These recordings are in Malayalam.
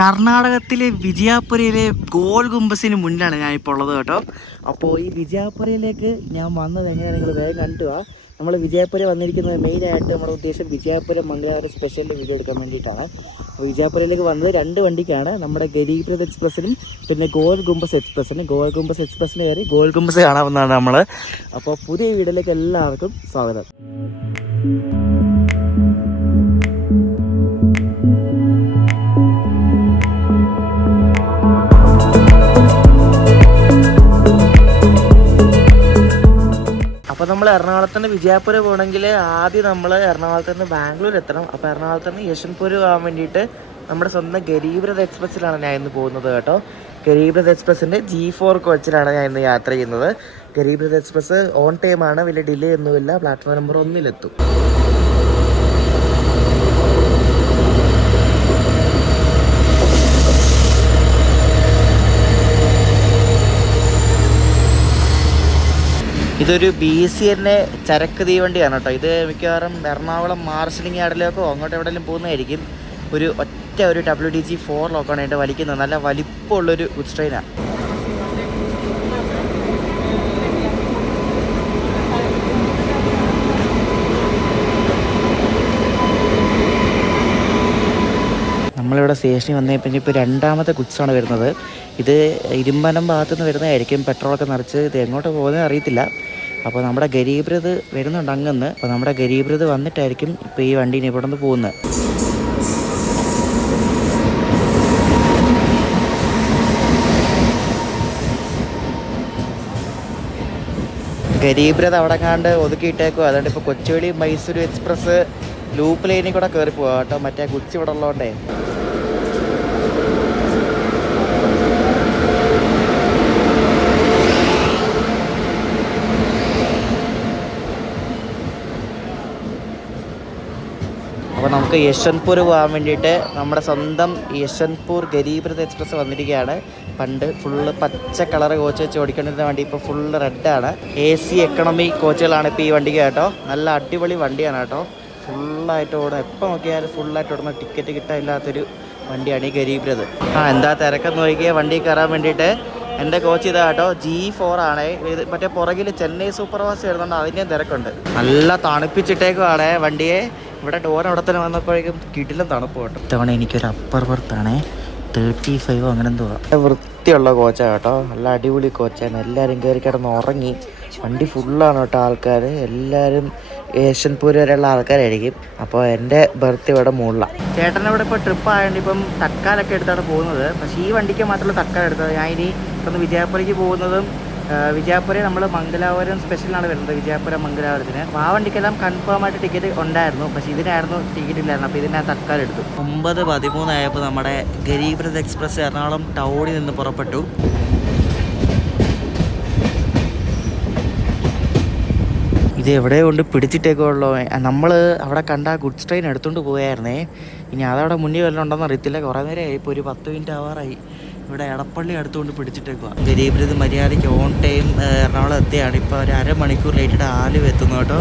കർണാടകത്തിലെ വിജയപുരയിലെ ഗോൾ ഗുംബസിന് മുന്നിലാണ് ഞാനിപ്പോൾ ഉള്ളത് കേട്ടോ. അപ്പോൾ ഈ വിജയപുരയിലേക്ക് ഞാൻ വന്നത് എങ്ങനെയാണ് നിങ്ങൾ വേഗം കണ്ടുക. നമ്മൾ വിജയപുര വന്നിരിക്കുന്നത് മെയിനായിട്ട് നമ്മുടെ ഉദ്ദേശം വിജയപുരം മംഗലാപുരം സ്പെഷ്യലിൽ വീഡിയോ എടുക്കാൻ വേണ്ടിയിട്ടാണ്. അപ്പോൾ വിജയപുരയിലേക്ക് വന്നത് 2 വണ്ടിക്കാണ്, നമ്മുടെ ഗരീബ് രഥ് എക്സ്പ്രസ്സിനും പിന്നെ ഗോൾ ഗുംബസ് എക്സ്പ്രസ്സിനും. ഗോൾ ഗുംബസ് എക്സ്പ്രസ്സിന് കയറി ഗോൾ ഗുംബസ് കാണാവുന്നതാണ് നമ്മൾ. അപ്പോൾ പുതിയ വീഡിയോയിലേക്ക് എല്ലാവർക്കും സ്വാഗതം. അപ്പോൾ നമ്മൾ എറണാകുളത്ത് നിന്ന് വിജയപുര പോകണമെങ്കിൽ ആദ്യം നമ്മൾ എറണാകുളത്ത് നിന്ന് ബാംഗ്ലൂർ എത്തണം. അപ്പോൾ എറണാകുളത്ത് നിന്ന് യശ്വന്ത്പൂർ പോകാൻ വേണ്ടിയിട്ട് നമ്മുടെ സ്വന്തം ഗരീബ് രഥ് എക്സ്പ്രസ്സിലാണ് ഞാൻ ഇന്ന് പോകുന്നത് കേട്ടോ. ഗരീബ് രഥ് എക്സ്പ്രസ്സിൻ്റെ G4 കോച്ചിലാണ് ഞാൻ ഇന്ന് യാത്ര ചെയ്യുന്നത്. ഗരീബ് രഥ് എക്സ്പ്രസ് ഓൺ ടൈമാണ്, വലിയ ഡിലേ ഒന്നുമില്ല. പ്ലാറ്റ്ഫോം നമ്പർ 1-ലെത്തും. ഇതൊരു BCN ചരക്ക് തീവണ്ടിയാണ് കേട്ടോ. ഇത് മിക്കവാറും എറണാകുളം മാർഷലിംഗ് യാർഡിലേക്കോ അങ്ങോട്ട് എവിടെയെങ്കിലും പോകുന്നതായിരിക്കും. ഒരു WDG4 ലോക്കാണ് ആയിട്ട് വലിക്കുന്നത്. നല്ല വലിപ്പമുള്ളൊരു ഗുഡ്സ് ട്രെയിനാണ്. നമ്മളിവിടെ സ്റ്റേഷനിൽ വന്നപ്പോൾ ഇപ്പോൾ 2ാമത്തെ ഗുഡ്സാണ് വരുന്നത്. ഇത് ഇരുമ്പനം ഭാഗത്തു നിന്ന് വരുന്നതായിരിക്കും. പെട്രോളൊക്കെ നിറച്ച് ഇത് എങ്ങോട്ട് പോകുന്നത് അറിയത്തില്ല. അപ്പോൾ നമ്മുടെ ഗരീബ് രഥ് വരുന്നുണ്ട് അങ്ങന്ന്. അപ്പോൾ നമ്മുടെ ഗരീബ് രഥ് വന്നിട്ടായിരിക്കും ഇപ്പോൾ ഈ വണ്ടീനെ ഇവിടെ നിന്ന് പോകുന്നത്. ഗരീബ് രഥ് അവിടെ കണ്ട് ഒതുക്കിയിട്ടേക്കും. അതുകൊണ്ട് ഇപ്പോൾ കൊച്ചുവേളി മൈസൂർ എക്സ്പ്രസ് ലൂപ്പ് ലൈനിൽ കൂടെ കയറി പോകാം കേട്ടോ. മറ്റേ ഗുഡ്സ് ഇവിടെ ഉള്ളതുകൊണ്ടേ. അപ്പോൾ നമുക്ക് യശ്വന്ത്പൂർ പോകാൻ വേണ്ടിയിട്ട് നമ്മുടെ സ്വന്തം യശ്വന്ത്പൂർ ഗരീബ് രഥ് എക്സ്പ്രസ് വന്നിരിക്കുകയാണ്. പണ്ട് ഫുള്ള് പച്ച കളർ കോച്ച് വെച്ച് ഓടിക്കേണ്ടിരുന്ന വണ്ടി ഇപ്പോൾ ഫുള്ള് റെഡാണ്. AC എക്കണോമി കോച്ചുകളാണ് ഇപ്പോൾ ഈ വണ്ടിക്ക് കേട്ടോ. നല്ല അടിപൊളി വണ്ടിയാണ് കേട്ടോ. ഫുള്ളായിട്ട് ഓടുന്ന, എപ്പോൾ നോക്കിയാലും ഫുള്ളായിട്ട് ഓടുന്ന, ടിക്കറ്റ് കിട്ടാനില്ലാത്തൊരു വണ്ടിയാണ് ഈ ഗരീബ് രഥ്. എന്താ തിരക്കെന്ന് നോക്കിയാൽ വണ്ടി കയറാൻ വേണ്ടിയിട്ട്. എൻ്റെ കോച്ച് ഇതാ കേട്ടോ, G4 ആണ്. ഇത് മറ്റേ പുറകിൽ ചെന്നൈ സൂപ്പർ ഫാസ്റ്റ് വരുന്നുണ്ട്, അതിൻ്റെയും തിരക്കുണ്ട്. നല്ല തണുപ്പിച്ചിട്ടേക്കുവാണ് വണ്ടിയെ. ഇവിടെ ഡോർ അവിടെ തന്നെ വന്നപ്പോഴേക്കും കിടിലം തണുപ്പ് കേട്ടോ. ഇത്തവണ എനിക്കൊരു അപ്പർ ബർത്താണേ, 35 അങ്ങനെ എന്തോ. വൃത്തിയുള്ള കോച്ചാണ് കേട്ടോ, നല്ല അടിപൊളി കോച്ചാണ്. എല്ലാവരും കയറി കിടന്ന് ഉറങ്ങി. വണ്ടി ഫുള്ളാണ് കേട്ടോ ആൾക്കാർ. എല്ലാവരും യശ്വന്ത്പൂർ വരെയുള്ള ആൾക്കാരായിരിക്കും. അപ്പോൾ എൻ്റെ ബർത്ത് ഇവിടെ മുകളിലാണ്. ചേട്ടനിവിടെ ഇപ്പോൾ ട്രിപ്പ് ആയതുകൊണ്ട് ഇപ്പം തക്കാലൊക്കെ എടുത്താണ് പോകുന്നത്. പക്ഷേ ഈ വണ്ടിക്ക് മാത്രമല്ല തക്കാലം എടുത്തത്. ഞാൻ ഇനി ഇപ്പം വിജയപുരയ്ക്ക് പോകുന്നതും വിജയപുര നമ്മൾ മംഗലാപുരം സ്പെഷ്യലാണ് വരുന്നത്, വിജയപുരം മംഗലാപുരത്തിന്. അപ്പോൾ ആ വണ്ടിക്കെല്ലാം കൺഫേം ആയിട്ട് ടിക്കറ്റ് ഉണ്ടായിരുന്നു. പക്ഷേ ഇതിനായിരുന്നു ടിക്കറ്റ് ഇല്ലായിരുന്നു. അപ്പോൾ ഇതിനെ തൽക്കാലം എടുത്തു. 9:13 ആയപ്പോൾ നമ്മുടെ ഗരീബ് രഥ് എക്സ്പ്രസ് എറണാകുളം ടൗണിൽ നിന്ന് പുറപ്പെട്ടു. ഇത് എവിടെ കൊണ്ട് പിടിച്ചിട്ടേക്കുള്ളൂ. നമ്മൾ അവിടെ കണ്ട ഗുഡ്സ് ട്രെയിൻ എടുത്തുകൊണ്ട് പോയായിരുന്നേ. ഇനി അതവിടെ മുന്നിൽ വല്ലതും ഉണ്ടെന്ന് അറിയത്തില്ല. കുറേ നേരമായി, ഇപ്പോൾ ഒരു 10 മിനിറ്റ് ആവാറായി. ഇവിടെ എടപ്പള്ളി അടുത്തുകൊണ്ട് പിടിച്ചിട്ടേക്കുക. ഗരീബ് രഥ് മര്യാദയ്ക്ക് ഓൺ ടൈം എറണാകുളം എത്തിയാണ്. ഇപ്പോൾ ഒരു അരമണിക്കൂർ ലേറ്റിട്ട് ആലുവ എത്തുന്നു കേട്ടോ.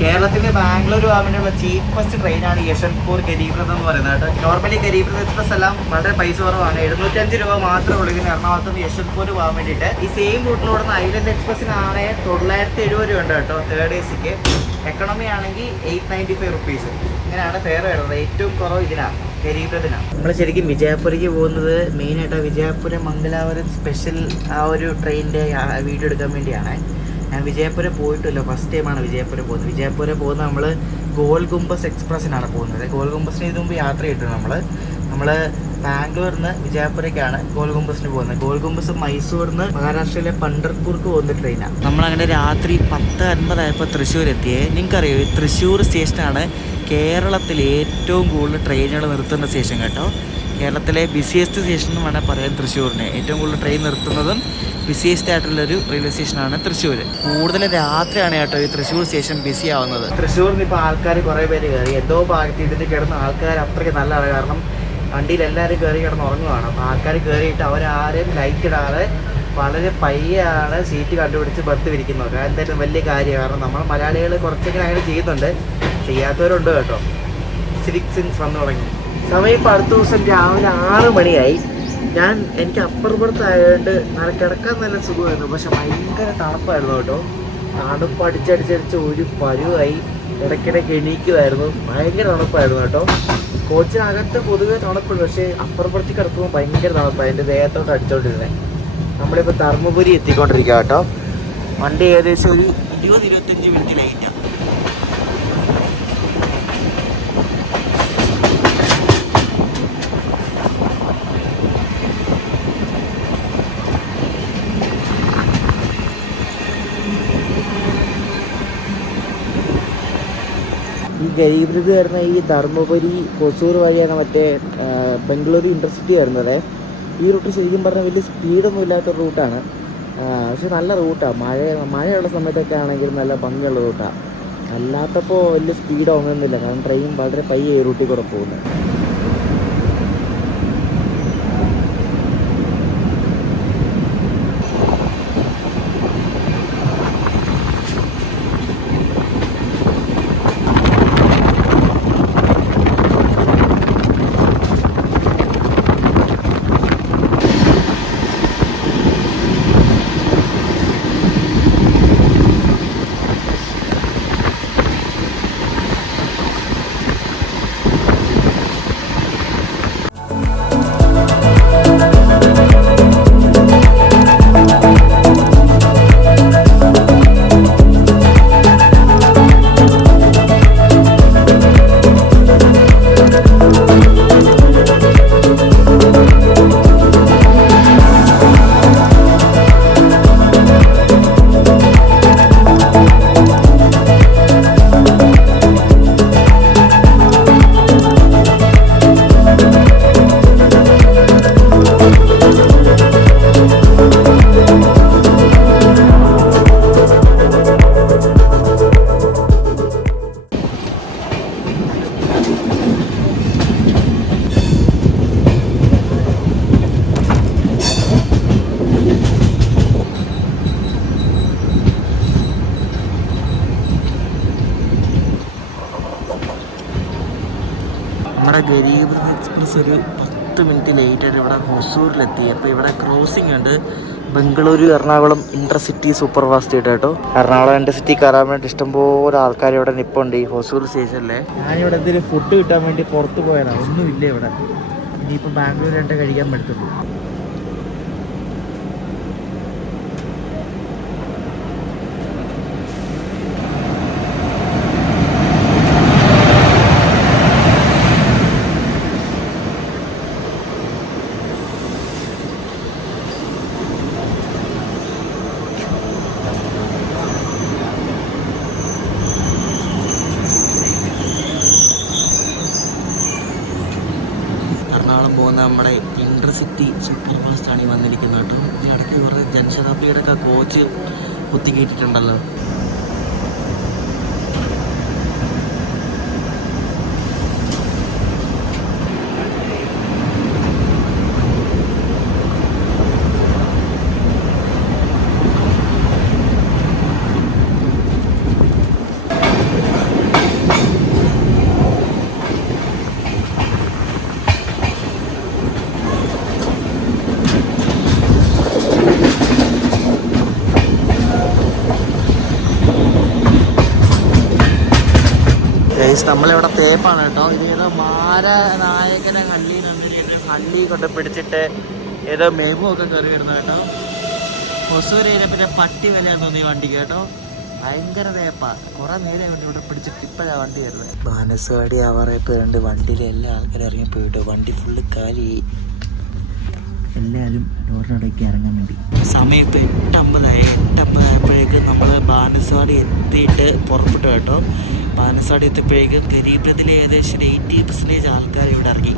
കേരളത്തിൽ ബാംഗ്ലൂർ പോകാൻ വേണ്ടിയുള്ള ചീപ്പസ്റ്റ് ട്രെയിനാണ് യശ്വന്ത്പൂർ ഗരീബ് രഥ് എന്ന് പറയുന്നത് കേട്ടോ. നോർമലി ഗരീബ് രഥ് എക്സ്പ്രസ് എല്ലാം വളരെ പൈസ കുറവാണ്. 705 രൂപ മാത്രമേ ഉള്ളൂ ഇതിന് എറണാകുളത്ത് നിന്ന് യശ്വന്ത്പൂർ പോകാൻ വേണ്ടിയിട്ട്. ഈ സെയിം റൂട്ടിലൂടെ ഐലൻഡ് എക്സ്പ്രസ്സിനാണ് 970 രൂപ ഉണ്ട് കേട്ടോ 3rd ACക്ക്. എക്കണോമി ആണെങ്കിൽ 895 റുപ്പീസ്. ഇങ്ങനെയാണ് ഫെയർ വരുന്നത്. ഏറ്റവും കുറവ് ഇതിനാണ്, ഗരീബ് രഥിനാണ്. നമ്മൾ ശരിക്കും വിജയപുരയ്ക്ക് പോകുന്നത് മെയിനായിട്ട് വിജയപുരം മംഗലാപുരം സ്പെഷ്യൽ ആ ഒരു ട്രെയിനിൻ്റെ വീഡിയോ എടുക്കാൻ വേണ്ടിയാണ്. ഞാൻ വിജയപുര പോയിട്ടില്ല, ഫസ്റ്റ് ടൈമാണ് വിജയപുര പോകുന്നത്. വിജയപുര പോകുന്നത് നമ്മൾ ഗോൾ ഗുംബസ് എക്സ്പ്രസ്സിനാണ് പോകുന്നത്. ഗോൾ ഗുംബസിന് ഇതിനു മുമ്പ് യാത്ര ചെയ്തിട്ടുണ്ട് നമ്മൾ ബാംഗ്ലൂരിൽ നിന്ന് വിജയപുരയ്ക്കാണ് ഗോൾ ഗുംബസിന് പോകുന്നത്. ഗോൾ ഗുംബസ് മൈസൂരിൽ നിന്ന് മഹാരാഷ്ട്രയിലെ പണ്ഡർപൂർക്ക് പോകുന്ന ട്രെയിനാണ്. നമ്മളങ്ങനെ രാത്രി 10:50 ആയപ്പോൾ തൃശ്ശൂർ എത്തിയേ. നിങ്ങൾക്കറിയോ, തൃശ്ശൂർ സ്റ്റേഷനാണ് കേരളത്തിൽ ഏറ്റവും കൂടുതൽ ട്രെയിനുകൾ നിർത്തുന്ന സ്റ്റേഷൻ കേട്ടോ. കേരളത്തിലെ ബിസിയസ്റ്റ് സ്റ്റേഷൻ എന്ന് വേണമെങ്കിൽ പറയാം തൃശ്ശൂരിനെ. ഏറ്റവും കൂടുതൽ ട്രെയിൻ നിർത്തുന്നതും ബിസിയസ്റ്റ് ആയിട്ടുള്ളൊരു റെയിൽവേ സ്റ്റേഷനാണ് തൃശ്ശൂർ. കൂടുതലും രാത്രിയാണ് കേട്ടോ ഈ തൃശ്ശൂർ സ്റ്റേഷൻ ബിസി ആവുന്നത്. തൃശ്ശൂരിൽ നിന്ന് ഇപ്പോൾ ആൾക്കാർ കുറേ പേര് കയറി. എന്തോ ഭാഗത്ത് ഇതിന് കിടന്ന ആൾക്കാർ അത്രയ്ക്ക് നല്ലതാണ്. കാരണം വണ്ടിയിൽ എല്ലാവരും കയറി കിടന്ന് ഉറങ്ങുവാണ്. അപ്പോൾ ആൾക്കാർ കയറിയിട്ട് അവരാരും ലൈറ്റ് ഇടാതെ വളരെ പയ്യാണ് സീറ്റ് കണ്ടുപിടിച്ച് ബർത്ത് വിരിക്കുന്നത്. എന്തായാലും വലിയ കാര്യമാണ്. കാരണം നമ്മൾ മലയാളികൾ കുറച്ചൊക്കെ അങ്ങനെ ചെയ്യുന്നുണ്ട്, ചെയ്യാത്തവരുണ്ട് കേട്ടോ. സിൻസ് വന്നു തുടങ്ങി. സമയം ഇപ്പോൾ അടുത്ത ദിവസം രാവിലെ 6 മണിയായി. എനിക്ക് അപ്പർ ബർത്ത് ആയതുകൊണ്ട് കിടക്കാൻ നല്ല സുഖമായിരുന്നു, പക്ഷെ ഭയങ്കര തണുപ്പായിരുന്നു കേട്ടോ. തണുപ്പ് അടിച്ചടിച്ചടിച്ച് ഒരു പരുവായി. ഇടയ്ക്കിടയ്ക്ക് എണീക്കുമായിരുന്നു, ഭയങ്കര തണുപ്പായിരുന്നു കേട്ടോ. കോച്ചിനകത്ത് പൊതുവെ തണുപ്പുണ്ട്, പക്ഷേ അപ്പർ ബർത്തിൽ കിടക്കുമ്പോൾ ഭയങ്കര തണുപ്പാണ്. എൻ്റെ ദേഹത്തോട്ട് അടിച്ചോണ്ടിരുന്നത്. നമ്മളിപ്പോൾ ധർമ്മപുരി എത്തിക്കൊണ്ടിരിക്കുക കേട്ടോ. വണ്ടി ഏകദേശം ഒരു 20-25 മിനിറ്റ് ലൈറ്റാണ്. ഈ ഗരീബ് രഥ് വരുന്ന ഈ ധർമ്മപുരി ഹൊസൂർ വഴിയാണ് മറ്റേ ബംഗളൂരു ഇൻ്റർസിറ്റി വരുന്നത്. ഈ റൂട്ട് ശരിക്കും പറഞ്ഞാൽ വലിയ സ്പീഡൊന്നും ഇല്ലാത്ത റൂട്ടാണ്, പക്ഷെ നല്ല റൂട്ടാണ്. മഴയുള്ള സമയത്തൊക്കെ ആണെങ്കിൽ നല്ല ഭംഗിയുള്ള റൂട്ടാണ്. അല്ലാത്തപ്പോൾ വലിയ സ്പീഡ് ഒന്നുമില്ല, കാരണം ട്രെയിൻ വളരെ പയ്യെ ഈ റൂട്ടിൽ കൂടെ പോകുന്നത്. നമ്മുടെ ഗരീബ് രഥ് എക്സ്പ്രസ് ഒരു 10 മിനിറ്റ് ലേറ്റായിട്ട് ഇവിടെ ഹൊസൂരിലെത്തി. അപ്പോൾ ഇവിടെ ക്രോസിംഗ് ഉണ്ട്, Bengaluru Ernakulam intercity super fast കേട്ടോ. എറണാകുളം ഇൻ്റർസിറ്റി കയറാൻ വേണ്ടി ഇഷ്ടംപോലെ ആൾക്കാർ ഇവിടെ നിൽപ്പുണ്ട് ഈ ഹൊസൂർ സ്റ്റേഷനിലെ. ഞാനിവിടെ എന്തെങ്കിലും ഫുഡ് കിട്ടാൻ വേണ്ടി പുറത്ത് പോയതാണ്, ഒന്നുമില്ല ഇവിടെ. ഇനിയിപ്പോൾ ബാംഗ്ലൂർ കഴിക്കാൻ പറ്റത്തുള്ളൂ. എറണാകുളം പോകുന്ന നമ്മുടെ ഇൻ്റർസിറ്റി സൂപ്പർ ഫാസ്റ്റാണ് ഈ വന്നിരിക്കുന്നത് കേട്ടോ. ഇതിനിടയ്ക്ക് കുറേ ജനശതാബ്ദിയുടെ ഒക്കെ കോച്ച് കുത്തിക്കേറ്റിട്ടുണ്ടല്ലോ. നമ്മളിവിടെ തേപ്പാണ് കേട്ടോ. ഇത് ഏതോ മാരനായകനെ ഹള്ളി കൊണ്ട് പിടിച്ചിട്ട് ഏതോ മേമൊക്കെ കയറി വരുന്നത് കേട്ടോ. ഹൊസൂർ പിന്നെ പട്ടി വിലയാന്ന് തോന്നി വണ്ടിക്ക് കേട്ടോ. ഭയങ്കര തേപ്പാ. കുറെ നേരം ഇവിടെ പിടിച്ചിട്ട് ഇപ്പോഴാണ് വണ്ടി വരുന്നത്. ബാനസവാടി ആവാറായപ്പോഴുണ്ട് വണ്ടിയിൽ എല്ലാ ആൾക്കാരും ഇറങ്ങിപ്പോയിട്ടോ. വണ്ടി ഫുള്ള് കാലി. എല്ലാവരും റോഡിനോടൊക്കെ ഇറങ്ങാൻ വേണ്ടി സമയം ഇപ്പോൾ 8:50 നമ്മൾ ബാനസവാടി എത്തിയിട്ട് പുറപ്പെട്ടു കേട്ടോ. ബാനസവാടി എത്തിയപ്പോഴേക്കും ഗരീബ് രഥിലെ ഏകദേശം 80% ആൾക്കാർ ഇവിടെ ഇറങ്ങി.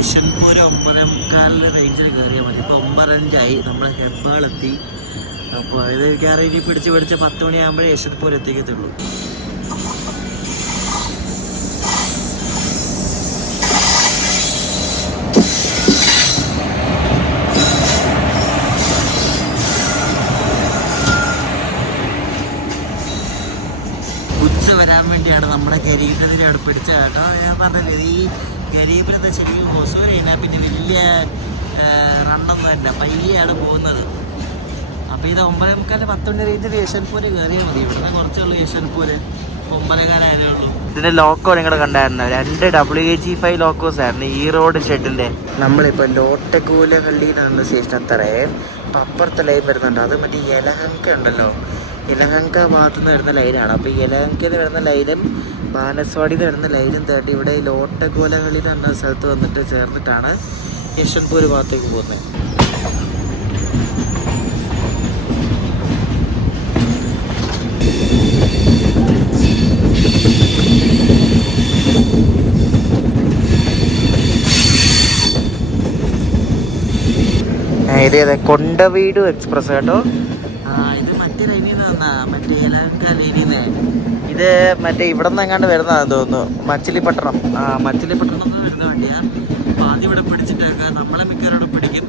യശ്വന്ത്പൂർ 9:45 റേഞ്ചിൽ കയറിയാൽ മതി. ഇപ്പോൾ 9:05 നമ്മൾ ഹെബ്ബാളെത്തി. അപ്പോൾ ഇത് കയറി ഇനി പിടിച്ച് 10 മണിയാകുമ്പോഴേ യശ്വന്ത്പൂർ എത്തിക്കത്തുള്ളൂ. വരാൻ വേണ്ടിയാണ് നമ്മുടെ ഗരീബിനെ അവിടെ പിടിച്ച കേട്ടോ. ഞാൻ പറഞ്ഞത് ഈ ഗരീബിനെന്ന് ശരിക്കും ഹൊസൂർ കഴിഞ്ഞാൽ പിന്നെ വലിയ റണ്ണൊന്നും അല്ല, പയ്യാണ് പോകുന്നത്. അപ്പോൾ ഇത് 9:45 10 മണി റേഞ്ചിൽ യശ്വന്ത്പൂർ കയറിയാൽ മതി. ഇവിടുന്ന് കുറച്ചുള്ളൂ യശ്വന്ത്പൂർ, 9:15 ഉള്ളൂ. ഇതിൻ്റെ ലോക്കോ നിങ്ങൾ കണ്ടായിരുന്നു, 2 WG5 ലോക്കോസ് ആയിരുന്നു ഈ റോഡ് ഷെഡിൻ്റെ. നമ്മളിപ്പോൾ ലോട്ടകൂലഹള്ളിയിലാണ് സ്റ്റേഷൻ അത്രേ. അപ്പം അപ്പുറത്തെ ലൈൻ വരുന്നുണ്ട്, അത് മറ്റേ യലഹങ്ക ഉണ്ടല്ലോ, യലഹങ്ക ഭാഗത്തു നിന്ന് വരുന്ന ലൈനാണ്. അപ്പോൾ ഈ യലഹങ്കയിൽ നിന്ന് വരുന്ന ലൈനും ബാനസ്വാടിയിൽ നിന്ന് വരുന്ന ലൈനും തേട്ടി ഇവിടെ ലോട്ടഗോലകളിൽ എന്ന സ്ഥലത്ത് വന്നിട്ട് ചേർന്നിട്ടാണ് യശ്വന്ത്പൂർ ഭാഗത്തേക്ക് പോകുന്നത്. ഇത് കൊണ്ടവീട് എക്സ്പ്രസ് കേട്ടോ. ഇത് മറ്റേ ലൈനിൽ നിന്ന് വന്നാ, മറ്റേ യലഹങ്ക ലൈനിൽ നിന്ന്. ഇത് മറ്റേ ഇവിടെ നിന്ന് എങ്ങാണ്ട് വരുന്നതാണെന്ന് തോന്നുന്നു, മച്ചിലിപ്പട്ടണം. മച്ചിലിപ്പട്ടണം നിന്ന് വരുന്ന വണ്ടിയാണ്. അപ്പോൾ ആദ്യം ഇവിടെ പിടിച്ചിട്ടേക്കുക, നമ്മളെ മിക്കവരോട് പിടിക്കും.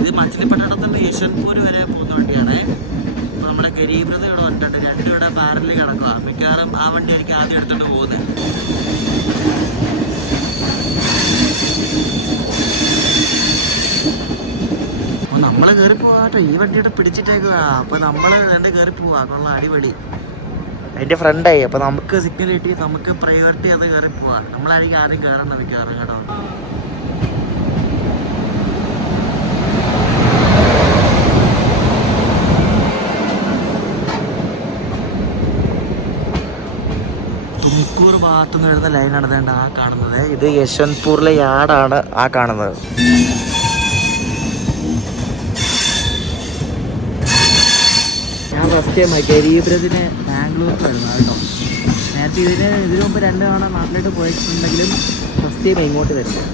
ഇത് മച്ചിലിപ്പട്ടണത്തിൽ നിന്ന് യശ്വന്ത്പൂർ വരെ പോകുന്ന വണ്ടിയാണ്. അപ്പോൾ നമ്മുടെ ഗരീബ്രത ഇവിടെ വന്നിട്ടുണ്ട്, 2 ഇവിടെ പാരലിൽ കിടക്കുക. മിക്കവാറും ആ വണ്ടി ആയിരിക്കും ആദ്യം എടുത്തോണ്ട് പോകുന്നത്. അപ്പോൾ നമ്മൾ കയറി പോകാട്ടോ, ഈ വണ്ടിയുടെ പിടിച്ചിട്ടേക്കുക. അപ്പോൾ നമ്മൾ എൻ്റെ കയറി പോവാ, കൊള്ള അടിപൊളി. അതിൻ്റെ ഫ്രണ്ടായി, അപ്പോൾ നമുക്ക് സിഗ്നൽ കിട്ടി, നമുക്ക് പ്രയോറിറ്റി അത് കയറി പോവാം. നമ്മളായിരിക്കും ആദ്യം കയറാൻ മിക്കവാറും കേട്ടോ. തുംകൂർ ഭാഗത്തുനിന്ന് വരുന്ന ലൈനാണ് വേണ്ട ആ കാണുന്നത്. ഇത് യശ്വന്ത്പൂരിലെ യാർഡാണ് ആ കാണുന്നത്. ഞാൻ ഫസ്റ്റ് ടൈം ഗരീബ്രതിന് ബാംഗ്ലൂരിലായിരുന്നു കേട്ടോ. നേരത്തെ ഇതിനു മുമ്പ് 2 തവണ നാട്ടിലോട്ട് പോയിട്ടുണ്ടെങ്കിലും ഫസ്റ്റ് ടൈം ഇങ്ങോട്ട് വരുന്നത്.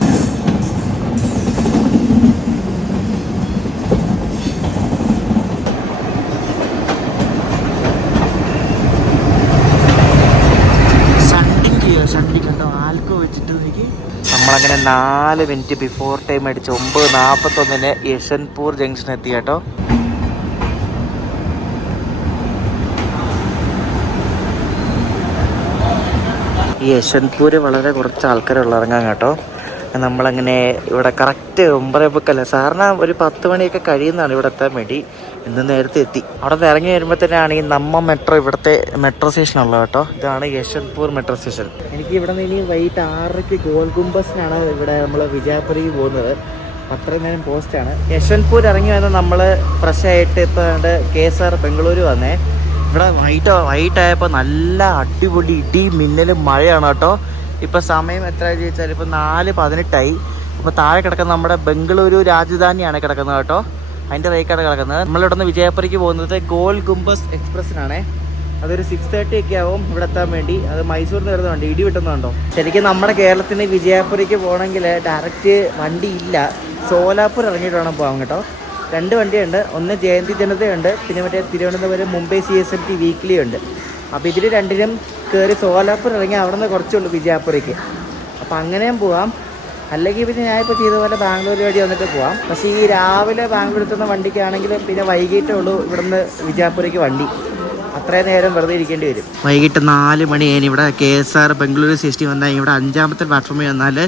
ഷണ്ടി കണ്ടോ, ആൽക്കോ വെച്ചിട്ട് എനിക്ക് നമ്മളങ്ങനെ 4 മിനിറ്റ് ബിഫോർ ടൈം അടിച്ച് 9:41 യശ്വന്ത്പൂർ ജംഗ്ഷൻ എത്തി കേട്ടോ. ഈ യശ്വന്ത്പൂർ വളരെ കുറച്ച് ആൾക്കാരുള്ള ഇറങ്ങാൻ കേട്ടോ. നമ്മളങ്ങനെ ഇവിടെ കറക്റ്റ് 9:45 സാറിന് ഒരു 10 മണിയൊക്കെ കഴിയുന്നതാണ് ഇവിടെ എത്താൻ വേണ്ടി. ഇന്ന് നേരത്തെ എത്തി. അവിടെ നിന്ന് ഇറങ്ങി വരുമ്പോൾ തന്നെയാണ് ഈ നമ്മ മെട്രോ, ഇവിടുത്തെ മെട്രോ സ്റ്റേഷനുള്ളത് കേട്ടോ. ഇതാണ് യശ്വന്ത്പൂർ മെട്രോ സ്റ്റേഷൻ. എനിക്ക് ഇവിടെ നിന്ന് ഇനി വൈകിട്ട് 6:00 ഗോൾ ഗുംബസിനാണ് ഇവിടെ നമ്മൾ വിജയപുരയ്ക്ക് പോകുന്നത്. അത്രയും നേരം പോസ്റ്റാണ്. യശ്വന്ത്പൂർ ഇറങ്ങി വന്ന് നമ്മൾ ഫ്രഷ് ആയിട്ട് ഇപ്പോൾ KSR ബംഗളൂരു വന്നേ. ഇവിടെ വൈകിട്ടായപ്പോൾ നല്ല അടിപൊളി ഇടി മിന്നലും മഴയാണ് കേട്ടോ. ഇപ്പോൾ സമയം എത്ര ചോദിച്ചാൽ ഇപ്പോൾ 4:18. അപ്പോൾ താഴെ കിടക്കുന്ന നമ്മുടെ ബംഗളൂരു രാജധാനിയാണ് കിടക്കുന്നത് കേട്ടോ. അതിൻ്റെ റേക്കാണ് കിടക്കുന്നത്. നമ്മളിവിടെ നിന്ന് വിജയപുരയ്ക്ക് പോകുന്നത് ഗോൾ ഗുംബസ് എക്സ്പ്രസ്സിനാണേ. അതൊരു 6:30 ഒക്കെ ആവും ഇവിടെ എത്താൻ വേണ്ടി. അത് മൈസൂരിൽ നിന്ന് വരുന്നുണ്ട്, ഇടി വെട്ടുന്നുണ്ടോ. ശരിക്കും നമ്മുടെ കേരളത്തിന് വിജയപുരയ്ക്ക് പോകണമെങ്കിൽ ഡയറക്റ്റ് വണ്ടി ഇല്ല, സോലാപ്പൂർ ഇറങ്ങിയിട്ട് വേണം പോകാൻ കേട്ടോ. 2 വണ്ടിയുണ്ട്, ഒന്ന് ജയന്തി ജനതയുണ്ട്, പിന്നെ മറ്റേ തിരുവനന്തപുരം മുംബൈ CSMT വീക്ക്ലി ഉണ്ട്. അപ്പോൾ ഇതിൽ 2നും കയറി സോലാപ്പൂർ ഇറങ്ങി അവിടെ നിന്ന് കുറച്ചുള്ളൂ വിജയപുരയ്ക്ക്. അപ്പോൾ അങ്ങനെയും പോവാം, അല്ലെങ്കിൽ പിന്നെ ഞാനിപ്പോൾ ചെയ്ത പോലെ ബാംഗ്ലൂർ വഴി വന്നിട്ട് പോവാം. പക്ഷേ ഈ രാവിലെ ബാംഗ്ലൂർ എത്തുന്ന വണ്ടിക്കാണെങ്കിൽ പിന്നെ വൈകിട്ടേ ഉള്ളൂ ഇവിടുന്ന് വിജയപുരയ്ക്ക് വണ്ടി. അത്രയും നേരം വെറുതെ ഇരിക്കേണ്ടി വരും. വൈകിട്ട് 4 മണി കഴിഞ്ഞ് ഇവിടെ KSR ബംഗളൂരു CST വന്നാൽ ഇവിടെ 5ാമത്തെ പ്ലാറ്റ്ഫോമിൽ വന്നാൽ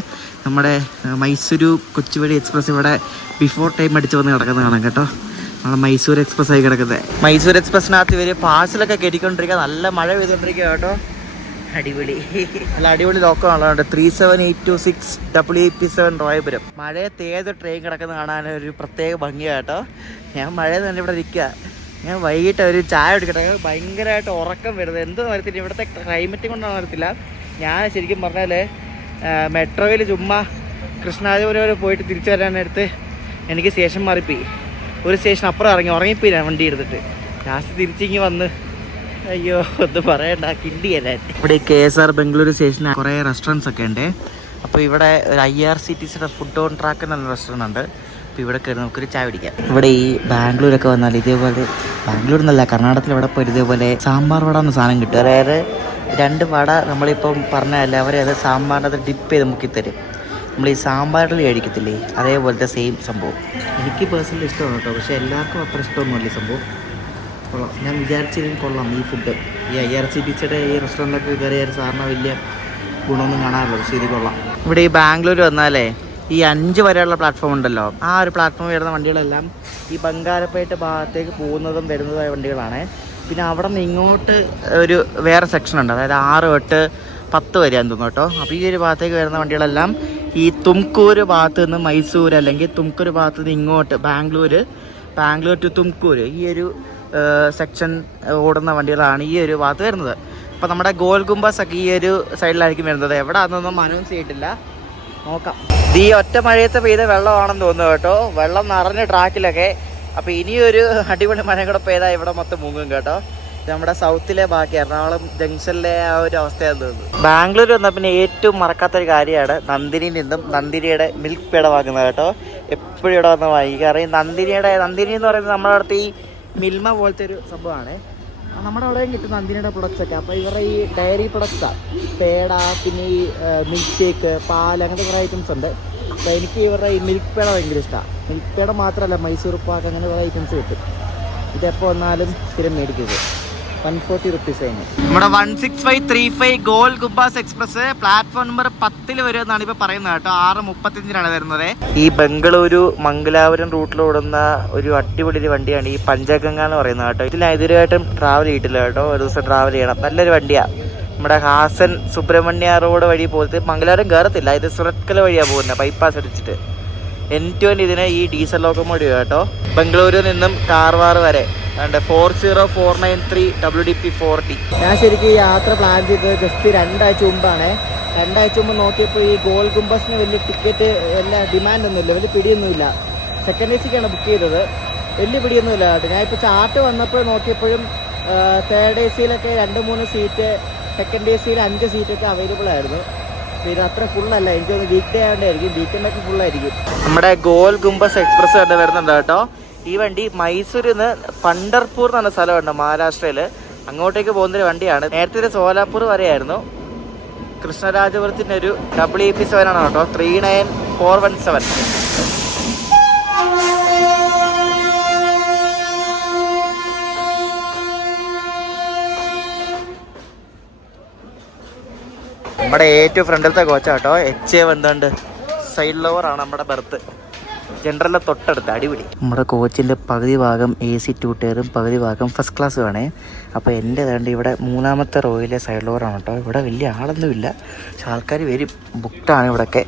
നമ്മുടെ മൈസൂരു കൊച്ചുവേളി എക്സ്പ്രസ് ഇവിടെ ബിഫോർ ടൈം അടിച്ച് വന്ന് കിടക്കുന്നതാണ് കേട്ടോ. നമ്മളെ മൈസൂർ എക്സ്പ്രസ് ആയി കിടക്കുന്നത്. മൈസൂർ എക്സ്പ്രസ്സിനകത്ത് ഇവർ പാഴ്സലൊക്കെ കയറ്റിക്കൊണ്ടിരിക്കുക, നല്ല മഴ പെയ്തുകൊണ്ടിരിക്കുക കേട്ടോ. അടിപൊളി, നല്ല അടിപൊളി ലോക്കോ ആണല്ലോ. 37826 WAP7 റോയപുരം. മഴയത്ത് ഏത് ട്രെയിൻ കിടക്കുന്ന കാണാൻ ഒരു പ്രത്യേക ഭംഗിയാണ് കേട്ടോ. ഞാൻ മഴയിൽ തന്നെ ഇവിടെ നിൽക്കുക. ഞാൻ വൈകിട്ട് ഒരു ചായ കുടിക്കട്ടെ, ഭയങ്കരമായിട്ട് ഉറക്കം വരുന്നത്. എന്തോ വരത്തില്ല, ഇവിടുത്തെ ക്ലൈമറ്റ് കൊണ്ടാണ് വരത്തില്ല. ഞാൻ ശരിക്കും പറഞ്ഞാൽ മെട്രോയിൽ ചുമ്മാ കൃഷ്ണാപുരം വരെ പോയിട്ട് തിരിച്ചു വരാനടുത്ത് എനിക്ക് സ്റ്റേഷൻ മാറിപ്പോയി. ഒരു സ്റ്റേഷൻ അപ്പുറം ഉറങ്ങിപ്പോയി ഞാൻ വണ്ടി എടുത്തിട്ട്. ലാസ്റ്റ് തിരിച്ചിങ്ങി വന്ന് അയ്യോ ഒന്നും പറയണ്ട, കിണ്ടിയല്ലേ. ഇവിടെ KSR ബംഗളൂരു സ്റ്റേഷനിൽ കുറേ റെസ്റ്റോറൻറ്റ്സ് ഒക്കെ ഉണ്ട്. അപ്പോൾ ഇവിടെ ഒരു IRCTCയുടെ ഫുഡ് ഓൺ ട്രാക്ക് എന്ന റെസ്റ്റോറൻറ്റ് ഉണ്ട്. അപ്പോൾ ഇവിടെ കയറി നമുക്കൊരു ചായ പിടിക്കാം. ഇവിടെ ഈ ബാംഗ്ലൂരൊക്കെ വന്നാൽ ഇതേപോലെ, ബാംഗ്ലൂർ എന്നല്ല കർണാടകത്തിൽ എവിടെ പോയി ഇതേപോലെ സാമ്പാർ വട എന്ന സാധനം കിട്ടും. അതായത് 2 വട നമ്മളിപ്പം പറഞ്ഞതല്ല, അത് സാമ്പാറിനകത്ത് ഡിപ്പ് ചെയ്ത് മുക്കിത്തരും. നമ്മൾ ഈ സാമ്പാറിൽ കഴിക്കത്തില്ലേ, അതേപോലത്തെ സെയിം സംഭവം. എനിക്ക് പേഴ്സണലി ഇഷ്ടമാണ് കേട്ടോ, പക്ഷേ എല്ലാവർക്കും അത്ര ഇഷ്ടമൊന്നുമല്ല ഈ സംഭവം. കൊള്ളാം, ഞാൻ വിചാരിച്ചിരുന്നു കൊള്ളാം ഈ ഫുഡ്. ഈ IRCTCയുടെ ഈ റെസ്റ്റോറൻറ്റൊക്കെ കയറിയാൽ സാറിന് വലിയ ഗുണമൊന്നും കാണാറില്ല, പക്ഷേ ഇത് കൊള്ളാം. ഇവിടെ ഈ ബാംഗ്ലൂർ വന്നാലേ ഈ 5 വരെയുള്ള പ്ലാറ്റ്ഫോം ഉണ്ടല്ലോ, ആ ഒരു പ്ലാറ്റ്ഫോം വരുന്ന വണ്ടികളെല്ലാം ഈ ബംഗാരപ്പേട്ട ഭാഗത്തേക്ക് പോകുന്നതും വരുന്നതുമായ വണ്ടികളാണ്. പിന്നെ അവിടെ നിന്ന് ഇങ്ങോട്ട് ഒരു വേറെ സെക്ഷൻ ഉണ്ട്, അതായത് 6, 8, 10 വരെയാന്ന് തോന്നുന്നു കേട്ടോ. അപ്പോൾ ഈ ഒരു ഭാഗത്തേക്ക് വരുന്ന വണ്ടികളെല്ലാം ഈ തുംകൂർ ഭാഗത്ത് നിന്ന് മൈസൂർ, അല്ലെങ്കിൽ തുംകൂർ ഭാഗത്ത് നിന്ന് ഇങ്ങോട്ട് ബാംഗ്ലൂർ ടു തുംകൂർ, ഈ ഒരു സെക്ഷൻ ഓടുന്ന വണ്ടികളാണ് ഈ ഒരു ഭാഗത്ത് വരുന്നത്. അപ്പോൾ നമ്മുടെ ഗോൽ ഗുംബസ് ഒക്കെ ഈ ഒരു സൈഡിലായിരിക്കും വരുന്നത്. എവിടെ അതൊന്നും അനൗൺസ് ചെയ്തിട്ടില്ല, നോക്കാം. ഈ ഒറ്റ മഴയത്ത് പെയ്ത വെള്ളമാണെന്ന് തോന്നുന്നു കേട്ടോ, വെള്ളം നിറഞ്ഞ ട്രാക്കിലൊക്കെ. അപ്പോൾ ഇനിയൊരു അടിപൊളി മഴ കൂടെ പെയ്താൽ ഇവിടെ മൊത്തം മുങ്ങും കേട്ടോ. നമ്മുടെ സൗത്തിലെ ബാക്കി എറണാകുളം ജംഗ്ഷനിലെ ആ ഒരു അവസ്ഥയാണെന്ന് തോന്നുന്നു. ബാംഗ്ലൂർ വന്നാൽ പിന്നെ ഏറ്റവും മറക്കാത്തൊരു കാര്യമാണ് നന്ദിനിയിൽ നിന്നും നന്ദിനിയുടെ മിൽക്ക് പേട വാങ്ങുന്നത് കേട്ടോ. എപ്പോഴും ഇവിടെ വന്ന് വാങ്ങിക്കാറ്. നന്ദിനി എന്ന് പറയുന്നത് നമ്മുടെ അടുത്ത് ഈ മിൽമ പോലത്തെ ഒരു സംഭവമാണ്. നമ്മുടെ അവിടെയും കിട്ടും നന്ദിനിയുടെ പ്രൊഡക്ട്സ് ഒക്കെ. അപ്പോൾ ഇവരുടെ ഈ ഡയറി പ്രൊഡക്ട്സാണ്, പേട, പിന്നെ ഈ മിൽക്ക് ഷേക്ക്, പാൽ, അങ്ങനത്തെ കുറേ ഐറ്റംസ് ഉണ്ട്. അപ്പോൾ എനിക്ക് ഇവരുടെ ഈ മിൽക്ക് പേട ഭയങ്കര ഇഷ്ടമാണ്. മിൽക്ക് പേട മാത്രമല്ല, മൈസൂർ പാക്ക്, അങ്ങനെ കുറേ ഐറ്റംസ് കിട്ടും. ഇതെപ്പോൾ വന്നാലും സ്ഥിരം മേടിക്കുന്നത് 140 റുപ്പീസ് ആയിരുന്നു. നമ്മുടെ 16535 ഗോൽ ഗുംബാസ് എക്സ്പ്രസ് പ്ലാറ്റ്ഫോം നമ്പർ 10 വരുമെന്നാണ് ഇപ്പോൾ പറയുന്നത് കേട്ടോ. 6:35 വരുന്നത്. ഈ ബംഗളൂരു മംഗലാപുരം റൂട്ടിലോടുന്ന ഒരു അടിപൊളി വണ്ടിയാണ് ഈ പഞ്ചഗംഗ എന്ന് പറയുന്നത് കേട്ടോ. ഇതിൽ എതിരായിട്ടും ട്രാവൽ ചെയ്തിട്ടില്ല കേട്ടോ, ഒരു ദിവസം ട്രാവൽ ചെയ്യണം. നല്ലൊരു വണ്ടിയാണ്. നമ്മുടെ ഹാസൻ സുബ്രഹ്മണ്യ റോഡ് വഴി പോലത്തെ മംഗലാപുരം കയറത്തില്ല, ഇത് സുറത്കൽ വഴിയാണ് പോകുന്നത്, ബൈപ്പാസ് അടിച്ചിട്ട്. N20 ഇതിന് ഈ ഡീസൽ ലോക്കോമോട്ടീവ് കേട്ടോ. ബംഗളൂരിൽ നിന്നും കാർവാർ വരെ 40493 WDP40. ഞാൻ ശരിക്കും ഈ യാത്ര പ്ലാൻ ചെയ്തത് ജസ്റ്റ് 2 ആഴ്ച മുമ്പാണ്. 2 ആഴ്ച മുമ്പ് നോക്കിയപ്പോൾ ഈ ഗോൾ ഗുംബസിന് വലിയ ടിക്കറ്റ് എല്ലാ ഡിമാൻഡൊന്നുമില്ല, വലിയ പിടിയൊന്നുമില്ല. സെക്കൻഡ് AC ബുക്ക് ചെയ്തത്, വലിയ പിടിയൊന്നുമില്ല കേട്ടോ. ഞാൻ ഇപ്പോൾ ചാർട്ട് വന്നപ്പോൾ നോക്കിയപ്പോഴും തേർഡ് AC-ലൊക്കെ 2-3 സീറ്റ്, സെക്കൻഡ് AC-ൽ 5 സീറ്റൊക്കെ അവൈലബിൾ ആയിരുന്നു. ഇത് അത്ര ഫുള്ളല്ല, എനിക്കൊന്ന് വീക്ക് ഡേ ആയതുകൊണ്ടായിരിക്കും, വീക്കെൻഡൊക്കെ ഫുള്ളായിരിക്കും. നമ്മുടെ ഗോൽ ഗുംബസ് എക്സ്പ്രസ് തന്നെ വരുന്നുണ്ട് കേട്ടോ. ഈ വണ്ടി മൈസൂരിൽ നിന്ന് പണ്ടർപൂർ എന്ന് പറഞ്ഞ സ്ഥലമുണ്ട് മഹാരാഷ്ട്രയിൽ, അങ്ങോട്ടേക്ക് പോകുന്നൊരു വണ്ടിയാണ്. നേരത്തെ ഇത് സോലാപൂർ വരെയായിരുന്നു. കൃഷ്ണരാജപുരത്തിൻ്റെ ഒരു WEP7 ആണ് കേട്ടോ, 39417. നമ്മുടെ ഏറ്റവും ഫ്രണ്ടിലത്തെ കോച്ചാട്ടോ, HA വന്നുണ്ട്. സൈഡ് ലോവറാണ് നമ്മുടെ ബെർത്ത്, ജനറലിലെ തൊട്ടടുത്ത്, അടിപൊളി. നമ്മുടെ കോച്ചിൻ്റെ പകുതി ഭാഗം AC 2 ടയറും പകുതി ഭാഗം ഫസ്റ്റ് ക്ലാസ് വേണേ. അപ്പോൾ എൻ്റെ ഏതാണ്ട് ഇവിടെ 3ാമത്തെ റോയിലെ സൈഡ് ലോവറാണ് കേട്ടോ. ഇവിടെ വലിയ ആളൊന്നുമില്ല, പക്ഷെ ആൾക്കാർ വരും, ബുക്ക്ഡാണ് ഇവിടെയൊക്കെ.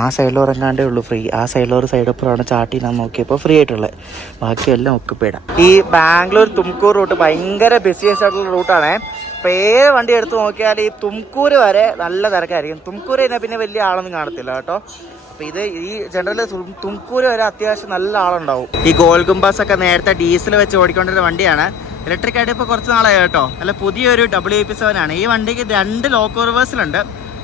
ആ സൈഡ് ലോവർ എങ്ങാണ്ടേ ഉള്ളൂ ഫ്രീ. ആ സൈഡ് ലോവർ സൈഡ് അപ്പുറമാണ് ചാർട്ട് ഞാൻ നോക്കിയപ്പോൾ ഫ്രീ ആയിട്ടുള്ളത്, ബാക്കിയെല്ലാം ഒക്കുപേടാം. ഈ ബാംഗ്ലൂർ തുംകൂർ റൂട്ട് ഭയങ്കര ബിസിയസ്റ്റ് ആയിട്ടുള്ള റൂട്ടാണ്. അപ്പോൾ ഏത് വണ്ടി എടുത്ത് നോക്കിയാൽ ഈ തുംകൂർ വരെ നല്ല തിരക്കായിരിക്കും. തുംകൂർ കഴിഞ്ഞാൽ പിന്നെ വലിയ ആളൊന്നും കാണത്തില്ല കേട്ടോ. അപ്പോൾ ഇത് ഈ ജനറൽ തുംകൂർ വരെ അത്യാവശ്യം നല്ല ആളുണ്ടാവും. ഈ ഗോൽ ഗുംബാസ് ഒക്കെ നേരത്തെ ഡീസൽ വെച്ച് ഓടിക്കൊണ്ടിരുന്ന വണ്ടിയാണ്. ഇലക്ട്രിക് ആയിട്ട് ഇപ്പോൾ കുറച്ച് നാളായി കേട്ടോ. അല്ല, പുതിയൊരു WEP7 ആണ്. ഈ വണ്ടിക്ക് 2 ലോക്കോ റിവേഴ്സിലുണ്ട്,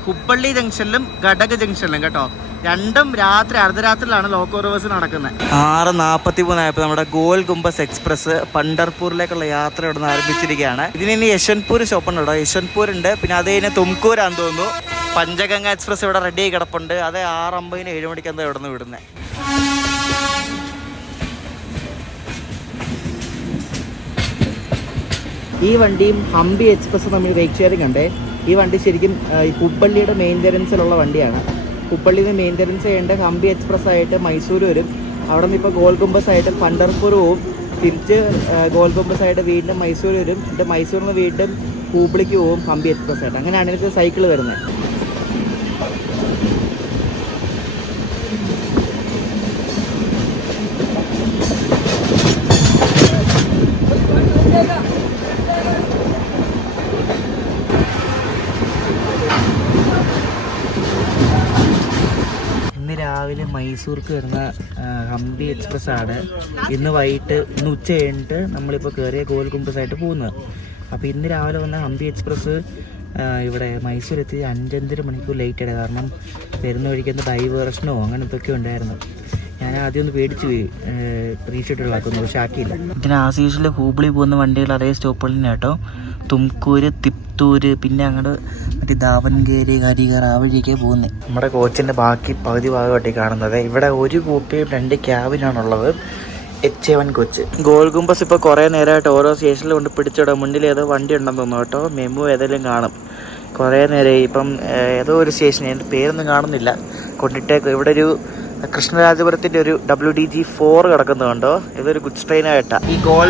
ഹുബ്ബള്ളി ജംഗ്ഷനിലും ഘടക് ജംഗ്ഷനിലും കേട്ടോ. രണ്ടും രാത്രി അർദ്ധരാത്രിയിലാണ് ലോക്കോ റിവേഴ്സ് നടക്കുന്നത്. 6:43 നമ്മുടെ ഗോൽ ഗുംബസ് എക്സ്പ്രസ് പണ്ടർപൂരിലേക്കുള്ള യാത്ര ഇവിടെ നിന്ന് ആരംഭിച്ചിരിക്കുകയാണ്. ഇതിന് യശ്വന്ത്പൂർ സ്റ്റോപ്പുണ്ട് കേട്ടോ. യശ്വന്ത്പൂർ ഉണ്ട്, പിന്നെ അത് കഴിഞ്ഞ് തുംകൂരാന്ന് തോന്നുന്നു. പഞ്ചഗംഗ എക്സ്പ്രസ് ഇവിടെ റെഡി ആയി കിടപ്പുണ്ട്. അത് 6:50 7 മണിക്ക് എന്താ ഇവിടെ നിന്ന് വിടുന്നത്. ഈ വണ്ടിയും ഹംപി എക്സ്പ്രസ് തമ്മിൽ ബൈക്ക് ഷെയറിംഗ് ഉണ്ട്. ഈ വണ്ടി ശരിക്കും ഹുബ്ബള്ളിയുടെ മെയിൻ്റനൻസിലുള്ള വണ്ടിയാണ്. ഹുബ്ബള്ളിയിൽ നിന്ന് മെയിൻ്റനൻസ് ചെയ്യേണ്ട ഹംപി എക്സ്പ്രസ് ആയിട്ട് മൈസൂർ വരും. അവിടെ നിന്ന് ഇപ്പോൾ ഗോൽ ഗുംബസ് ആയിട്ട് പണ്ടർപൂർ പോവും, തിരിച്ച് ഗോൽ ഗുംബസ് ആയിട്ട് വീണ്ടും മൈസൂർ വരും, എന്നിട്ട് മൈസൂരിൽ നിന്ന് വീണ്ടും ഹൂബ്ലിക്ക് പോവും ഹംപി എക്സ്പ്രസ് ആയിട്ട്. അങ്ങനെയാണ് എനിക്ക് സൈക്കിൾ വരുന്നത്. രാവിലെ മൈസൂർക്ക് വരുന്ന ഹംപി എക്സ്പ്രസ് ആണ്. ഇന്ന് ഉച്ച കഴിഞ്ഞിട്ട് നമ്മളിപ്പോൾ കയറിയ ഗോൽ ഗുംബസ് ആയിട്ട് പോകുന്നത്. അപ്പോൾ ഇന്ന് രാവിലെ വന്ന ഹംപി എക്സ്പ്രസ് ഇവിടെ മൈസൂർ എത്തി 5-5.5 മണിക്കൂർ ലേറ്റ് ആയത്. കാരണം വരുന്ന വഴിക്കുന്ന ഡൈവേർഷനോ അങ്ങനത്തൊക്കെ ഉണ്ടായിരുന്നു. ഞാൻ ആദ്യം ഒന്ന് പേടിച്ച് പോയി റീഷെഡ്യൂളാക്കുന്നു, പക്ഷെ ആക്കിയില്ല. ഇതിന് ആസ് യൂഷ്വൽ ഹൂബ്ലി പോകുന്ന വണ്ടികൾ അതേ സ്റ്റോപ്പുകളിൽ തന്നെ കേട്ടോ. തുംകൂര്, തിപ്തൂര്, പിന്നെ അങ്ങോട്ട് മറ്റേ ദാവൻഗേരി, ഹരിഹർ ആ വഴിയൊക്കെ പോകുന്നത്. നമ്മുടെ കോച്ചിൻ്റെ ബാക്കി പകുതി ഭാഗമായിട്ട് കാണുന്നത്. ഇവിടെ ഒരു കൂപ്പയും 2 ക്യാബിനാണുള്ളത്. H7 coach. ഗോൾ ഗുംബസ് ഇപ്പോൾ കുറേ നേരമായിട്ട് ഓരോ സ്റ്റേഷനിൽ കൊണ്ട് പിടിച്ചിടാം. മുന്നിൽ ഏതോ വണ്ടി ഉണ്ടെന്ന് തോന്നുന്നു കേട്ടോ. മെമു ഏതെങ്കിലും കാണും. കുറേ നേരം ഇപ്പം ഏതോ ഒരു സ്റ്റേഷൻ, എൻ്റെ പേരൊന്നും കാണുന്നില്ല, കൊണ്ടിട്ടേക്ക്. ഇവിടെ ഒരു കൃഷ്ണരാജപുരത്തിൻ്റെ ഒരു WDG4 കിടക്കുന്നുണ്ടോ. ഇതൊരു ഗുഡ്സ് ട്രെയിനായിട്ടാണ്. ഈ ഗോൾ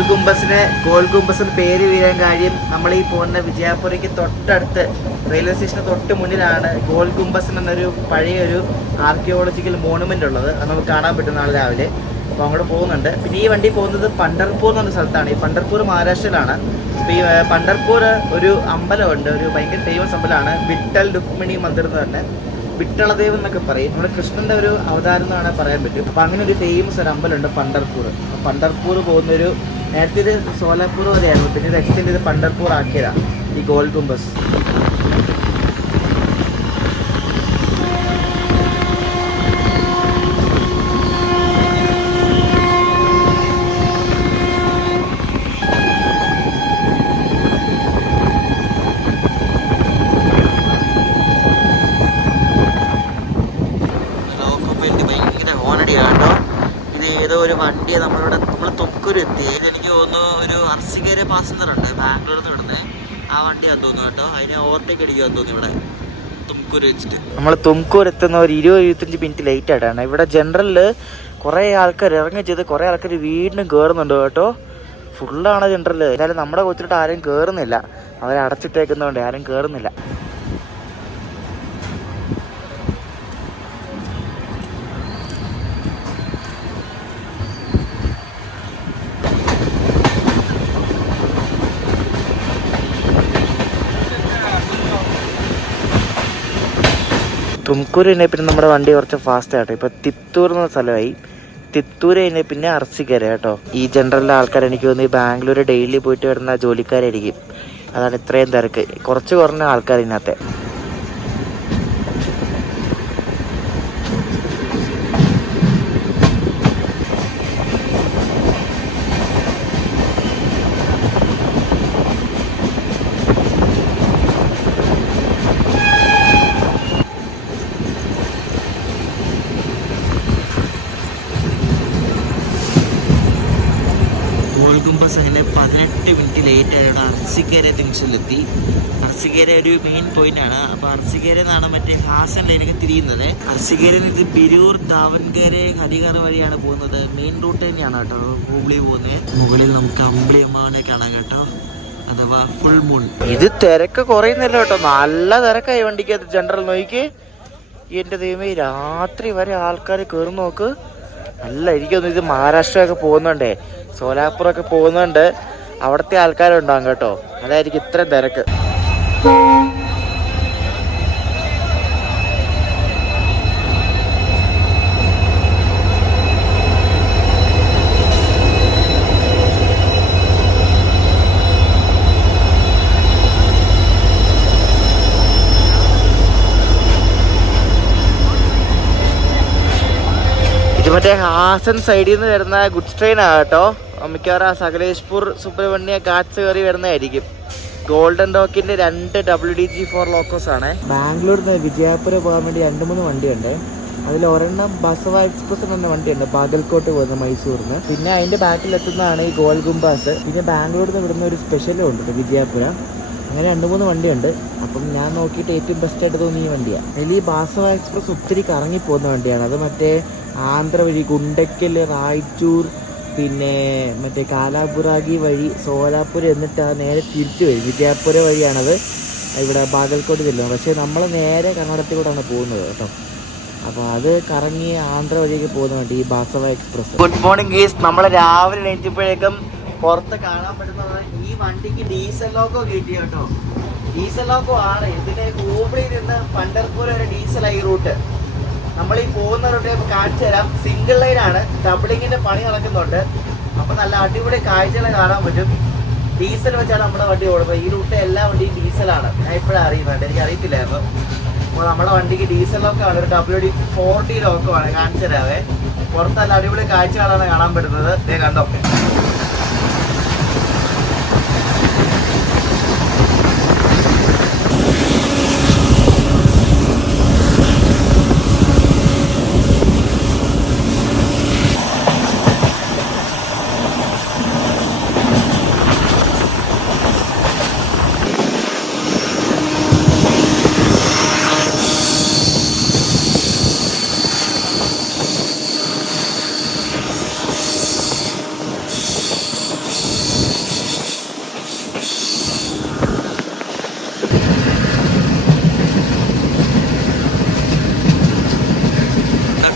ഗുംബസ് പേര് വീഴാൻ കാര്യം നമ്മൾ ഈ പോകുന്ന വിജയപുരയ്ക്ക് തൊട്ടടുത്ത് റെയിൽവേ സ്റ്റേഷന് തൊട്ട് മുന്നിലാണ് ഗോൾ ഗുംബസ് എന്നൊരു പഴയൊരു ആർക്കിയോളജിക്കൽ മോണുമെൻ്റ് ഉള്ളത്. അത് നമുക്ക് കാണാൻ പറ്റും നാളെ രാവിലെ. അപ്പോൾ അങ്ങോട്ട് പോകുന്നുണ്ട്. പിന്നെ ഈ വണ്ടി പോകുന്നത് പണ്ടർപൂർ എന്ന് പറഞ്ഞ സ്ഥലത്താണ്. ഈ പണ്ടർപൂർ മഹാരാഷ്ട്രയിലാണ്. അപ്പോൾ ഈ പണ്ടർപൂർ ഒരു അമ്പലമുണ്ട്, ഒരു ഭയങ്കര ഫേമസ് അമ്പലമാണ്. വിട്ടൽ രുക്മിണി മന്ദിർ എന്ന് തന്നെ, വിട്ടളദേവ് എന്നൊക്കെ പറയും. നമ്മുടെ കൃഷ്ണൻ്റെ ഒരു അവതാരം എന്നാണ് പറയാൻ പറ്റും. അപ്പോൾ അങ്ങനെ ഒരു ഫേമസ് ഒരു അമ്പലമുണ്ട് പണ്ടർപൂർ. അപ്പോൾ പണ്ടർപൂർ പോകുന്നൊരു, നേരത്തെ ഇത് സോലാപൂർ വരെയായിരുന്നു, പിന്നെ ഇത് എക്സ്റ്റെൻഡ് ചെയ്ത് പണ്ടർപൂർ ആക്കിയതാണ് ഈ ഗോൾ ഗുംബസ്. ഏതോ ഒരു വണ്ടിയെ നമ്മൾ തുംകൂർ എത്തി. എനിക്ക് തോന്നുന്നു ഒരു അർസികേര പാസഞ്ചർ ഉണ്ട് ബാംഗ്ലൂരിൽ നിന്ന് വിടുന്നത്. ആ വണ്ടിയാന്ന് തോന്നുന്നു കേട്ടോ. അതിനെ ഓവർടേക്ക് അടിക്കുമെന്ന് തോന്നുന്നു ഇവിടെ തുംകൂർ വെച്ചിട്ട്. നമ്മൾ തുംകൂർ എത്തുന്ന ഒരു 20-25 മിനിറ്റ് ലേറ്റ് ആയിട്ടാണ്. ഇവിടെ ജനറലിൽ കുറേ ആൾക്കാർ ഇറങ്ങി ചെയ്ത് കുറേ ആൾക്കാർ വീണ്ടും കയറുന്നുണ്ട് കേട്ടോ. ഫുള്ളാണ് ജനറൽ. എന്നാലും നമ്മുടെ കൊച്ചിട്ട് ആരും കയറുന്നില്ല, അവരെ അടച്ചിട്ടേക്കുന്നതുകൊണ്ട് ആരും കയറുന്നില്ല. തുംകൂർ കഴിഞ്ഞാൽ പിന്നെ നമ്മുടെ വണ്ടി കുറച്ച് ഫാസ്റ്റ് ആട്ടോ. ഇപ്പോൾ തിത്തൂർ എന്ന സ്ഥലമായി. തിത്തൂർ കഴിഞ്ഞാൽ പിന്നെ അർസിക്കര കേട്ടോ. ഈ ജനറലിലെ ആൾക്കാർ എനിക്ക് തോന്നുന്നു ഈ ബാംഗ്ലൂർ ഡെയിലി പോയിട്ട് വരുന്ന ജോലിക്കാരായിരിക്കും. അതാണ് ഇത്രയും തിരക്ക്. കുറച്ച് കുറഞ്ഞ ആൾക്കാർ ഇതിനകത്തെ. ഗോൾ ഗുംബസ് അങ്ങനെ 18 മിനിറ്റ് ലേറ്റ് ആയതുകൊണ്ട് അർസിക്കേര ജംഗ്ഷനിലെത്തി. അർസിക്കേര ഒരു മെയിൻ പോയിന്റ് ആണ്. അപ്പോൾ അർസിക്കേര നിന്നാണ് മറ്റേ ഹാസൻ ലൈനൊക്കെ തിരിയുന്നത്. അർസിക്കേരയിൽ നിന്ന് ഇത് ബിരൂർ, ദാവൻഗേര, ഹരിഹർ വഴിയാണ് പോകുന്നത്. മെയിൻ റൂട്ട് തന്നെയാണ് കേട്ടോ ഹൂബ്ലി പോകുന്നത്. മുകളിൽ നമുക്ക് അമ്പിളി അമ്മാവനെ കാണാം കേട്ടോ, അഥവാ ഫുൾ മൂൺ. ഇത് തിരക്ക് കുറയുന്നില്ല കേട്ടോ, നല്ല തിരക്കായി വണ്ടിക്കകത്ത്. ജനറൽ നോക്കി എൻ്റെ ദൈവമേ, രാത്രി വരെ ആൾക്കാർ കയറി നോക്ക്. നല്ല എനിക്കൊന്നും ഇത് മഹാരാഷ്ട്രയൊക്കെ പോകുന്നുണ്ടേ, സോലാപ്പൂറൊക്കെ പോകുന്നുണ്ട്, അവിടുത്തെ ആൾക്കാരുണ്ടാകും കേട്ടോ. അതായിരിക്കും ഇത്രയും തിരക്ക്. ഇത് മറ്റേ ഹാസൻ സൈഡിൽ നിന്ന് വരുന്ന ഗുഡ്സ് ട്രെയിനാണ് കേട്ടോ. മിക്കവാറും സകലേഷ്പൂർ സുബ്രഹ്മണ്യ ഘാട്സ് കയറി വരുന്നതായിരിക്കും. ഗോൾഡൻ ഡോക്കിന്റെ 2 WDG4 ലോക്കോസ് ആണ്. ബാംഗ്ലൂരിൽ നിന്ന് വിജയപുര പോകാൻ വേണ്ടി 2-3 വണ്ടിയുണ്ട്. അതിൽ ഒരെണ്ണം ബസവ എക്സ്പ്രസ് എന്ന വണ്ടിയുണ്ട് ബാഗൽകോട്ട് പോകുന്ന മൈസൂരിന്. പിന്നെ അതിന്റെ ബാക്കിൽ എത്തുന്നതാണ് ഈ ഗോൾ ഗുംബാസ്. പിന്നെ ബാംഗ്ലൂരിൽ നിന്ന് വിടുന്ന ഒരു സ്പെഷ്യലും ഉണ്ട് വിജയപുര. അങ്ങനെ 2-3 വണ്ടിയുണ്ട്. അപ്പം ഞാൻ നോക്കിയിട്ട് ഏറ്റവും ബെസ്റ്റായിട്ട് തോന്നിയ ഈ വണ്ടിയാണ്. അതിൽ ഈ ബാസവ എക്സ്പ്രസ് ഒത്തിരി കറങ്ങി പോകുന്ന വണ്ടിയാണ്. അത് മറ്റേ ആന്ധ്ര വഴി ഗുണ്ടക്കൽ, റായ്ചൂർ, പിന്നെ മറ്റേ കാലാബുറാഗി വഴി സോലാപൂർ, എന്നിട്ട് ആ നേരെ തിരിച്ചു വരും. വിജയപുര വഴിയാണത് ഇവിടെ ബാഗൽകോട്ട് ചെല്ലുന്നത്. പക്ഷേ നമ്മൾ നേരെ കർണാടകത്തിൽ കൂടെയാണ് പോകുന്നത് കേട്ടോ. അപ്പോൾ അത് കറങ്ങി ആന്ധ്ര വഴിയൊക്കെ പോകുന്ന വണ്ടി ഈ ബാസവ എക്സ്പ്രസ്. ഗുഡ് മോർണിംഗ് ഗീസ്. നമ്മൾ രാവിലെ എണീറ്റപ്പോഴേക്കും പുറത്ത് കാണാൻ പറ്റുന്നത് ഈ വണ്ടിക്ക് ഡീസൽ ലോക്കോ കിട്ടി കേട്ടോ. ഡീസൽ ലോക്കോ ആണ്. ഇതിന് ഹൂബ്ലിയിൽ നിന്ന് പണ്ടർപൂർ വരെ ഡീസലായി റൂട്ട്. നമ്മൾ ഈ പോകുന്ന റൂട്ട് കാണിച്ചു തരാം. സിംഗിൾ ലൈനാണ്, ഡബിളിങ്ങിന്റെ പണി നടക്കുന്നുണ്ട്. അപ്പൊ നല്ല അടിപൊളി കാഴ്ചകൾ കാണാൻ പറ്റും. ഡീസൽ വെച്ചാണ് നമ്മുടെ വണ്ടി ഓടുന്നത്. ഈ റൂട്ട് എല്ലാ വണ്ടിയും ഡീസലാണ്. ഞാൻ ഇപ്പോഴാണ് അറിയുന്നുണ്ട്, എനിക്ക് അറിയത്തില്ലായിരുന്നു. അപ്പോൾ നമ്മുടെ വണ്ടിക്ക് ഡീസൽ ലോക്കാണ്, ഒരു WD-40 ലോക്കുമാണ്. കാണിച്ചു തരാവേ. പുറത്തല്ല അടിപൊളി കാഴ്ചകളാണ് കാണാൻ പറ്റുന്നത്. ഇതേ കണ്ടോ.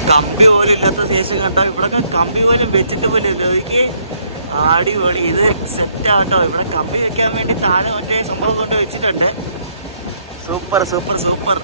കമ്പി പോലും ഇല്ലാത്ത സ്റ്റേഷൻ കണ്ടോ. ഇവിടെ കമ്പി പോലും വെച്ചിട്ട് പോലും ഇല്ല. എനിക്ക് അടിപൊളി, ഇത് സെറ്റ് ആട്ടോ. ഇവിടെ കമ്പി വെക്കാൻ വേണ്ടി താഴെ മറ്റേ സംഭവം കൊണ്ട് വെച്ചിട്ടുണ്ട്. Super super super.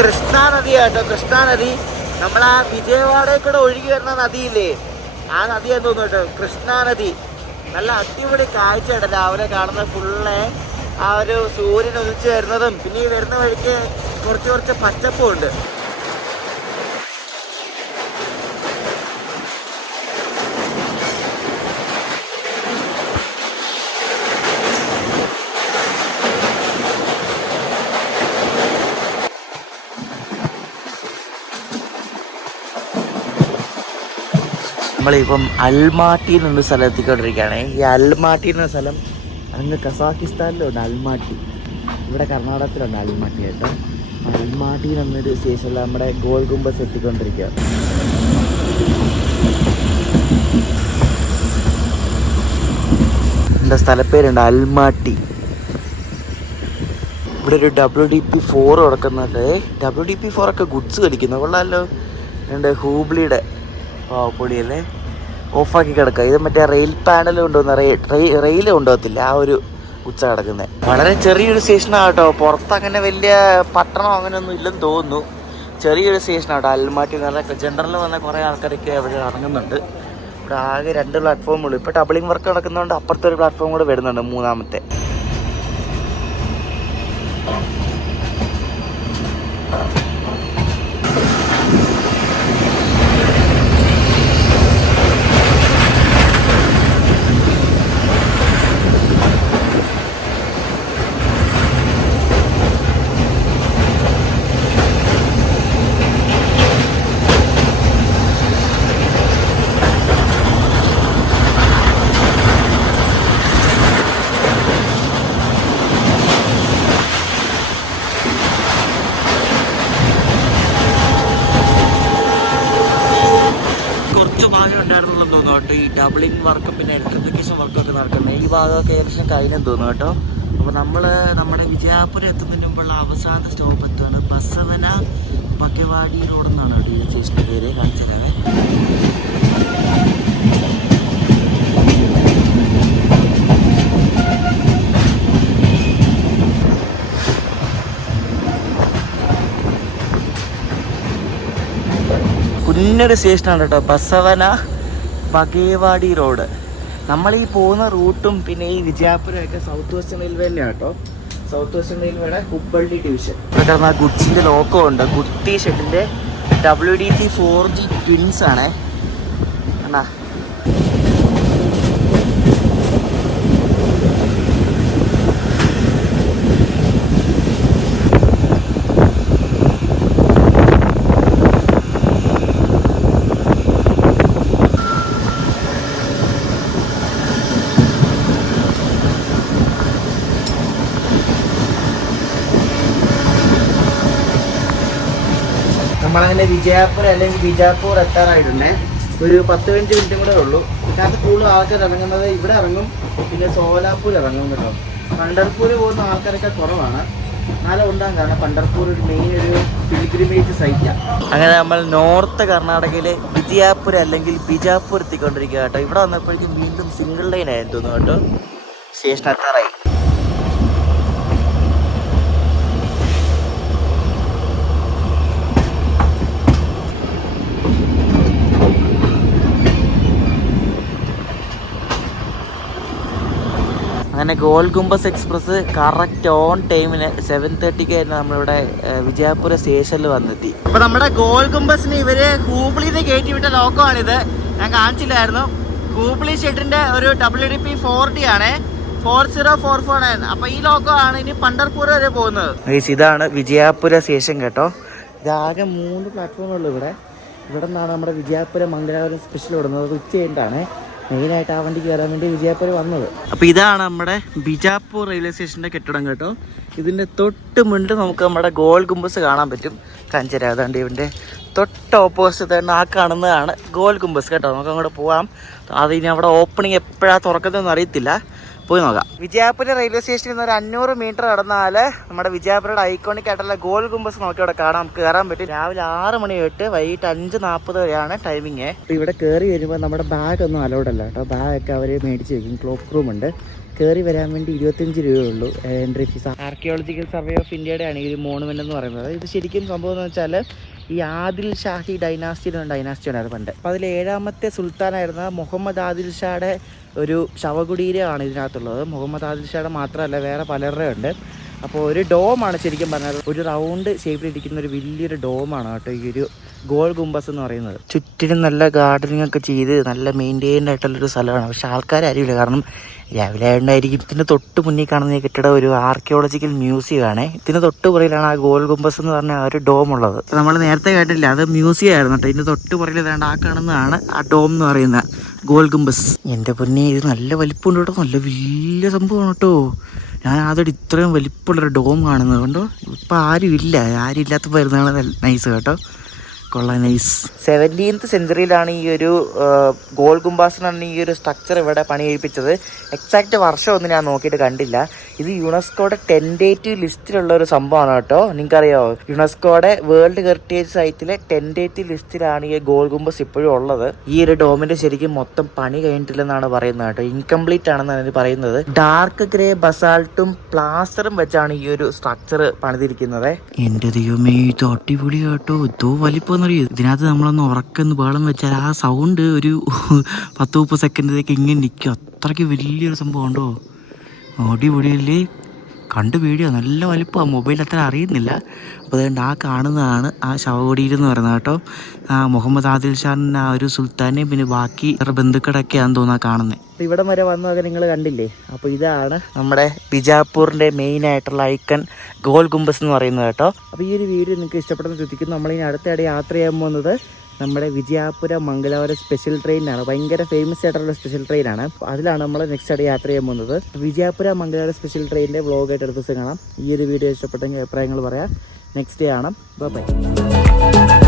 കൃഷ്ണ നദിയാട്ടോ, കൃഷ്ണ നദി. നമ്മളാ വിജയവാഡയിൽ കൂടെ ഒഴുകി വരുന്ന നദിയില്ലേ, ആ നദിയാന്ന് തോന്നുന്നു കേട്ടോ, കൃഷ്ണ നദി. നല്ല അടിപൊളി കാഴ്ചയാണ് രാവിലെ കാണുന്നത്. ഫുള്ള് ആ ഒരു സൂര്യൻ ഉദിച്ച് വരുന്നതും പിന്നെ ഈ വരുന്ന വഴിക്ക് കുറച്ച് പച്ചപ്പും ഉണ്ട്. നമ്മളിപ്പം അൽമാട്ടി എന്നൊരു സ്ഥലം എത്തിക്കൊണ്ടിരിക്കുകയാണ്. ഈ അൽമാട്ടി എന്ന സ്ഥലം അങ്ങ് കസാക്കിസ്ഥാനിലുണ്ട് അൽമാട്ടി. ഇവിടെ കർണാടകത്തിലുണ്ട് അൽമാട്ടി കേട്ടോ. അൽമാട്ടി എന്നൊരു സ്റ്റേഷനിൽ നമ്മുടെ ഗോൾ ഗുംബസ് എത്തിക്കൊണ്ടിരിക്കുക. എൻ്റെ സ്ഥലപ്പേരുണ്ട് അൽമാട്ടി. ഇവിടെ ഒരു WD-4 കിടക്കുന്നുണ്ട്. WD-4 ഒക്കെ ഗുഡ്സ് കളിക്കുന്നു, കൊള്ളാമല്ലോ. എൻ്റെ ഹൂബ്ലിയുടെ പൊടിയല്ലേ ഓഫാക്കി കിടക്കുക. ഇത് മറ്റേ റെയിൽ പാനൽ കൊണ്ടുവന്ന റെയിൽ കൊണ്ടുപോകത്തില്ല, ആ ഒരു ഉച്ച കിടക്കുന്നത്. വളരെ ചെറിയൊരു സ്റ്റേഷനാണ് കേട്ടോ. പുറത്ത് അങ്ങനെ വലിയ പട്ടണം അങ്ങനെയൊന്നും ഇല്ലെന്ന് തോന്നുന്നു. ചെറിയൊരു സ്റ്റേഷനാണ് കേട്ടോ അൽമാട്ടി എന്ന് പറഞ്ഞാൽ. ജനറലിൽ വന്ന കുറേ ആൾക്കാരൊക്കെ ഇവിടെ ഇറങ്ങുന്നുണ്ട്. ഇവിടെ ആകെ 2 പ്ലാറ്റ്ഫോമുള്ളൂ. ഇപ്പോൾ ഡബിളിംഗ് വർക്ക് നടക്കുന്നതുകൊണ്ട് അപ്പുറത്തൊരു പ്ലാറ്റ്ഫോം കൂടെ വരുന്നുണ്ട്, 3ാമത്തെ. ഈ ഡബിളിംഗ് വർക്കും പിന്നെ ഇലക്ട്രിഫിക്കേഷൻ വർക്കൊക്കെ നടക്കുന്നത് ഈ ഭാഗമൊക്കെ ഏകദേശം കഴിഞ്ഞെന്ന് തോന്നുന്നു കേട്ടോ. അപ്പോൾ നമ്മൾ നമ്മുടെ വിജയാപുരം എത്തുന്നതിന് മുമ്പുള്ള അവസാന സ്റ്റോപ്പ് എത്തുകയാണ്. ബസവന ബഗവാടി റോഡ് എന്നാണ് കേട്ടോ ഈ സ്റ്റേഷൻ്റെ പേര്. കാണിച്ചു തരാവേ. കുഞ്ഞൊരു സ്റ്റേഷനാണ് കേട്ടോ, ബസവന ബഗേവാടി റോഡ്. നമ്മളീ പോകുന്ന റൂട്ടും പിന്നെ ഈ വിജയാപുരമൊക്കെ സൗത്ത് വെസ്റ്റേൺ റെയിൽവേ തന്നെയാണ് കേട്ടോ. സൗത്ത് വെസ്റ്റേൺ റെയിൽവേയുടെ ഹുബ്ബള്ളി ഡിവിഷൻ. ഇവിടെ കിടന്ന ഗുഡ്സിൻ്റെ ലോക്കോ ഉണ്ട്. ഗുഡ്തി ഷെഡിൻ്റെ WD-4G ട്വിൻസ് ആണേ. എന്നാ നമ്മളങ്ങനെ വിജയപുര അല്ലെങ്കിൽ ബിജാപ്പൂർ എത്താറായിട്ടുണ്ടേ. ഒരു 10-15 മിനിറ്റും കൂടെ ഉള്ളൂ. ഇതിനകത്ത് കൂടുതൽ ആൾക്കാർ ഇറങ്ങുന്നത് ഇവിടെ ഇറങ്ങും, പിന്നെ സോലാപൂർ ഇറങ്ങും കേട്ടോ. പണ്ടർപൂർ പോകുന്ന ആൾക്കാരൊക്കെ കുറവാണ്. നാളെ ഉണ്ടാകും, കാരണം പണ്ടർപൂർ ഒരു മെയിൻ ഒരു പിൽഗ്രിമേജ് സൈറ്റാണ്. അങ്ങനെ നമ്മൾ നോർത്ത് കർണാടകയിലെ വിജയപുര അല്ലെങ്കിൽ ബിജാപ്പൂർ എത്തിക്കൊണ്ടിരിക്കുക കേട്ടോ. ഇവിടെ വന്നപ്പോഴേക്കും വീണ്ടും സിംഗിൾ ലൈൻ ആയിരുന്നു തോന്നുന്നു കേട്ടോ. സ്റ്റേഷൻ എത്താറായി. അങ്ങനെ goal Gumbaz express correct on ടൈമിന് 7:30 ആയിരുന്നു നമ്മളിവിടെ വിജയപുര സ്റ്റേഷനിൽ വന്നെത്തി. അപ്പോൾ നമ്മുടെ ഗോൾ ഗുംബസിന് ഇവര് ഹൂബ്ലിയിൽ നിന്ന് കയറ്റി വിട്ട ലോക്കമാണിത്. ഞാൻ കാണിച്ചില്ലായിരുന്നു. ഹൂബ്ലി ഷെഡിന്റെ ഒരു WDP 4D ആണ്, 40449. അപ്പോൾ ഈ ലോക്കോ ആണ് ഇനി പണ്ടർപൂർ വരെ പോകുന്നത്. ഇതാണ് വിജയപുര സ്റ്റേഷൻ കേട്ടോ. ഇതാകെ 3 പ്ലാറ്റ്ഫോമുള്ളൂ ഇവിടെ. ഇവിടെ നിന്നാണ് നമ്മുടെ വിജയപുര മംഗലാപുരം സ്പെഷ്യൽ ഓടുന്നത്. അത് ഉച്ച കഴിഞ്ഞിട്ടാണ് മെയിനായിട്ട് ആ വണ്ടി കയറാൻ വേണ്ടി വിജയപുര വന്നത്. അപ്പോൾ ഇതാണ് നമ്മുടെ ബിജാപ്പൂർ റെയിൽവേ സ്റ്റേഷൻ്റെ കെട്ടിടം കേട്ടോ. ഇതിൻ്റെ തൊട്ട് മുന്നിൽ നമുക്ക് നമ്മുടെ ഗോൾ ഗുംബസ് കാണാൻ പറ്റും. കാഞ്ചര അതാണ്ട് ഇവൻ്റെ തൊട്ട് ഓപ്പോസിറ്റ് തന്നെ ആ കാണുന്നതാണ് ഗോൾ ഗുംബസ് കേട്ടോ. നമുക്ക് അങ്ങോട്ട് പോകാം. അതിനി അവിടെ ഓപ്പണിങ് എപ്പോഴാണ് തുറക്കുന്നതെന്ന് അറിയത്തില്ല, പോയി നോക്കാം. വിജയപുര റെയിൽവേ സ്റ്റേഷനിൽ നിന്ന് ഒരു 500 മീറ്റർ നടന്നാൽ നമ്മുടെ വിജയപുരയുടെ ഐക്കോണിക് ആയിട്ടുള്ള ഗോൾ ഗുംബസ് നമുക്ക് ഇവിടെ കാണാം. നമുക്ക് കയറാൻ പറ്റും. രാവിലെ 6 മണി തൊട്ട് വൈകിട്ട് 5:40 വരെയാണ് ടൈമിങ്. അപ്പോൾ ഇവിടെ കയറി വരുമ്പോൾ നമ്മുടെ ബാഗ് ഒന്നും അലൗഡ് അല്ല കേട്ടോ. ബാഗൊക്കെ അവർ മേടിച്ച് വയ്ക്കും. ക്ലോക്ക് റൂം ഉണ്ട്. കയറി വരാൻ വേണ്ടി 25 രൂപയുള്ളൂ entry fees. Archaeological survey of ഇന്ത്യയുടെ ആണ് ഈ ഒരു മോണുമെന്റ് എന്ന് പറയുന്നത്. ഇത് ശരിക്കും സംഭവം എന്ന് വെച്ചാൽ ഈ ആദിൽ ഷാഹി ഡൈനാസ്റ്റി ഉണ്ടായിരുന്നു പണ്ട്. അപ്പോൾ അതിൽ 7ാമത്തെ സുൽത്താനായിരുന്ന മുഹമ്മദ് ആദിൽ ഷായുടെ ഒരു ശവകുടീരമാണ് ഇതിനകത്തുള്ളത്. മുഹമ്മദ് ആദിൽ ഷായുടെ മാത്രമല്ല വേറെ പലരുടെ ഉണ്ട്. അപ്പോൾ ഒരു ഡോമാണ് ശരിക്കും പറഞ്ഞാൽ. ഒരു റൗണ്ട് ഷേപ്പിലിരിക്കുന്ന ഒരു വലിയൊരു ഡോമാണ് കേട്ടോ ഈ ഒരു ഗോൾ ഗുംബസ് എന്ന് പറയുന്നത്. ചുറ്റിനും നല്ല ഗാർഡനിങ് ഒക്കെ ചെയ്ത് നല്ല മെയിൻറ്റെയിൻഡ് ആയിട്ടുള്ളൊരു സ്ഥലമാണ്. പക്ഷെ ആൾക്കാരറിയില്ല, കാരണം രാവിലെ ആയതുകൊണ്ടായിരിക്കും. ഇതിന് തൊട്ട് മുന്നിൽ കാണുന്ന ഈ കെട്ടിടം ഒരു ആർക്കിയോളജിക്കൽ മ്യൂസിയം ആണ്. ഇതിന് തൊട്ട് പുറകിലാണ് ആ ഗോൾ ഗുംബസ് എന്ന് പറഞ്ഞ ആ ഒരു ഡോം ഉള്ളത്. നമ്മൾ നേരത്തെ കേട്ടില്ല, അത് മ്യൂസിയം ആയിരുന്നു കേട്ടോ. ഇതിന് തൊട്ട് പുറകിൽ ഏതാണ്ട് ആ കാണുന്നതാണ് ആ ഡോം എന്ന് പറയുന്ന ഗോൾ ഗുംബസ്. എൻ്റെ പൊന്നെ, ഇത് നല്ല വലിപ്പമുണ്ട് കേട്ടോ. നല്ല വലിയ സംഭവമാണ് കേട്ടോ. ഞാൻ അതോടെ ഇത്രയും വലിപ്പമുള്ളൊരു ഡോം കാണുന്നത് കൊണ്ടോ. ഇപ്പം ആരും ഇല്ലാത്തപ്പോൾ വരുന്നതാണ് നൈസ് കേട്ടോ. കൊള്ളാം, നൈസ്. 17th സെഞ്ച്വറിയിലാണ് ഈ ഒരു ഗോൾ ഗുംബാസിനാണ് ഈ ഒരു സ്ട്രക്ചർ ഇവിടെ പണി കഴിപ്പിച്ചത്. എക്സാക്റ്റ് വർഷമൊന്നും ഞാൻ നോക്കിയിട്ട് കണ്ടില്ല. ഇത് യുനെസ്കോയുടെ ടെൻഡേറ്റീവ് ലിസ്റ്റിലുള്ള ഒരു സംഭവമാണ് കേട്ടോ. നിങ്ങൾക്കറിയാമോ, യുനെസ്കോയുടെ വേൾഡ് ഹെറിറ്റേജ് സൈറ്റിലെ ടെൻഡേറ്റീവ് ലിസ്റ്റിലാണ് ഈ ഗോൾ ഗുംബസ് ഇപ്പോഴും ഉള്ളത്. ഈ ഒരു ഡോമിന്റെ ശരിക്കും മൊത്തം പണി കഴിഞ്ഞിട്ടില്ലെന്നാണ് പറയുന്നത് കേട്ടോ. ഇൻകംപ്ലീറ്റ് ആണെന്നാണ് പറയുന്നത്. ഡാർക്ക് ഗ്രേ ബസാൾട്ടും പ്ലാസ്റ്ററും വെച്ചാണ് ഈ ഒരു സ്ട്രക്ചർ പണിതിരിക്കുന്നത്. എന്റെ ദൈവമേ, ഇത് അടിപൊളി കേട്ടോ. ഇതോ വലിപ്പം ഇതിനകത്ത് നമ്മളൊന്ന് ഉറക്കൊന്ന് ബഹളം വെച്ചാൽ ആ സൗണ്ട് ഒരു 10-30 സെക്കൻഡിലേക്ക് ഇങ്ങനെ നിൽക്കും. അത്രയ്ക്ക് വലിയൊരു സംഭവം ഉണ്ടോ. അടിപൊളിയല്ലേ, കണ്ട് വീഡിയോ നല്ല വലിപ്പമാണ്. മൊബൈൽ അത്ര അറിയുന്നില്ല. അപ്പോൾ അതുകൊണ്ട് ആ കാണുന്നതാണ് ആ ശവകുടീരം എന്ന് പറയുന്നത് കേട്ടോ. ആ മുഹമ്മദ് ആദിൽ ഷാൻ്റെ ആ ഒരു സുൽത്താനെയും പിന്നെ ബാക്കി ബന്ധുക്കളൊക്കെയാണെന്ന് തോന്നുന്നു കാണുന്നത്. അപ്പോൾ ഇവിടം വരെ വന്നതൊക്കെ നിങ്ങൾ കണ്ടില്ലേ. അപ്പോൾ ഇതാണ് നമ്മുടെ ബിജാപ്പൂരിൻ്റെ മെയിൻ ആയിട്ടുള്ള ഐക്കൺ ഗോൾ ഗുംബസ് എന്ന് പറയുന്നത് കേട്ടോ. അപ്പോൾ ഈ ഒരു വീഡിയോ നിങ്ങൾക്ക് ഇഷ്ടപ്പെടുന്ന ശ്രദ്ധിക്കുന്നു. നമ്മളിനി അടുത്തിടെ യാത്ര ചെയ്യാൻ പോകുന്നത് നമ്മുടെ വിജയപുര മംഗലാപുരം സ്പെഷ്യൽ ട്രെയിനാണ്. ഭയങ്കര ഫേമസ് ആയിട്ടുള്ള സ്പെഷ്യൽ ട്രെയിനാണ്. അതിലാണ് നമ്മൾ നെക്സ്റ്റ് ആയിട്ട് യാത്ര ചെയ്യാൻ പോകുന്നത്. വിജയപുര മംഗലാപുരം സ്പെഷ്യൽ ട്രെയിനിൻ്റെ വ്ളോഗായിട്ട് അടുത്ത ദിവസം കാണാം. ഈ ഒരു വീഡിയോ ഇഷ്ടപ്പെട്ടെങ്കിൽ അഭിപ്രായങ്ങൾ പറയാം. നെക്സ്റ്റ് ഡേ കാണാം. ബൈ.